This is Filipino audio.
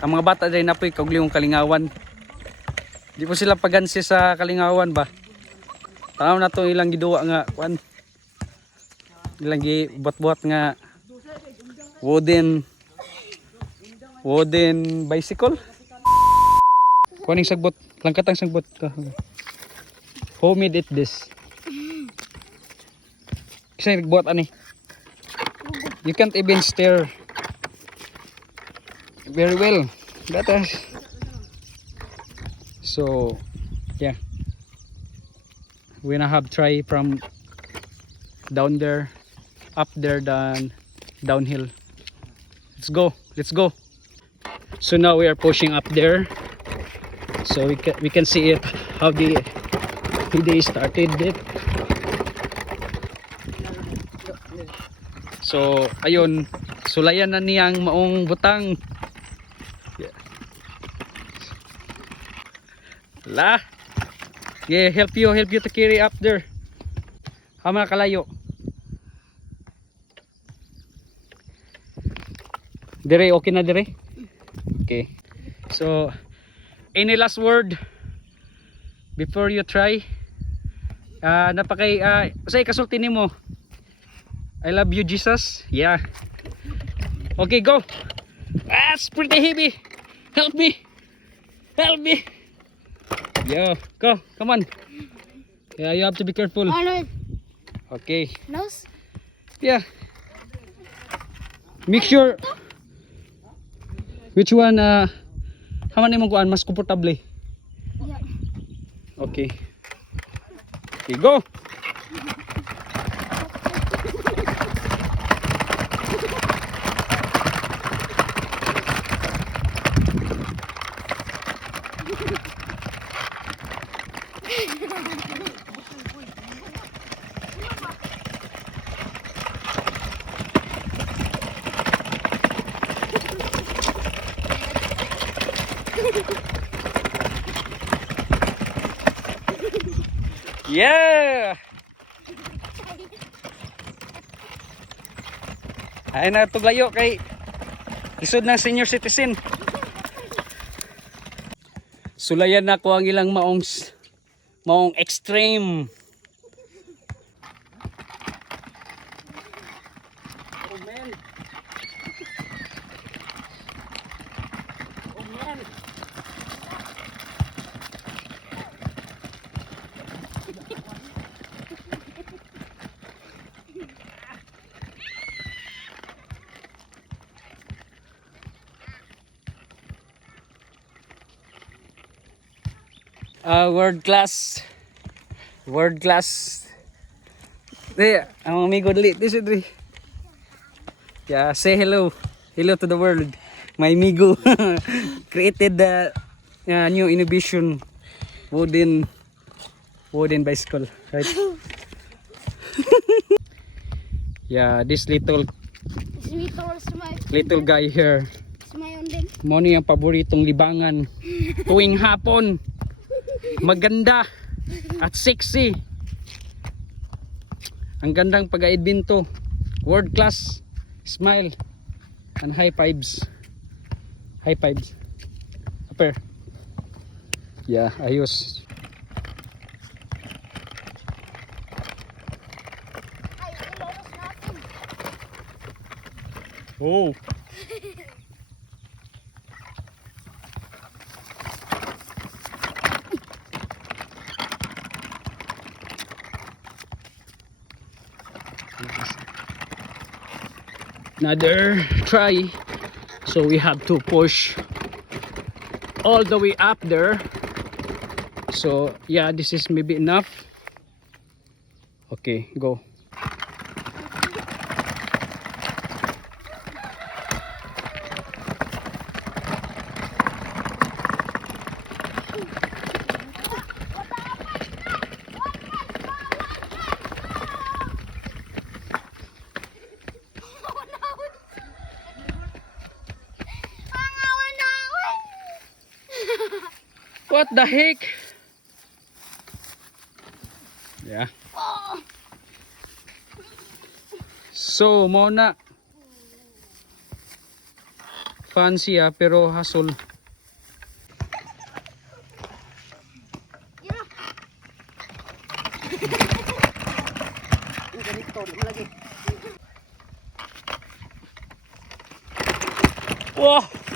Ang mga bata dahil napoy kaugliong kalingawan. Di po sila pagansi sa kalingawan ba? Tanaw na to ilang giduwa nga kuan. Ilang gibuhat-buhat nga wooden bicycle. Kuning sagbot, langkatang sagbot ka. Homemade it this. Kasi nagbuhat ani. You can't even steer very well. That is. So, yeah. We now have try from down there, up there, then downhill. Let's go. Let's go. So now we are pushing up there. So we can see it how they started it. So ayun, sulayan na niyang maong butang. Yeah. La. Yeah, help you to carry up there. Hama kalayo. Dire okay na dire? Okay. So any last word before you try? Say kasulti nimo. I love you Jesus. Yeah. Okay, go. That's pretty heavy. Help me. Help me. Yo, go. Come on. Yeah, you have to be careful. Okay. Nose? Yeah. Make sure which one haman imong kuan mas komportable. Yeah. Okay. Okay, go. Yeah! Ay na tuglayo kay isod ng senior citizen. Sulayan na ko ang ilang maong extreme. Oh man. Oh man. World class. Hey, ang amigo dali, this is dali. Yeah, say hello to the world. My amigo created the new innovation wooden bicycle, right? Yeah, this little guy here. Mo ni ang paboritong libangan tuwing hapon. Maganda at sexy. Ang gandang pag-aidbinto. World class. Smile and high fives. High fives. Upper. Yeah, ayos. Oh. Another try. So we have to push all the way up there. So yeah, this is maybe enough. Okay, go. What the heck? Yeah. So, mo na. Fancy pero hassle. Ganito, di mo lagi. Wow!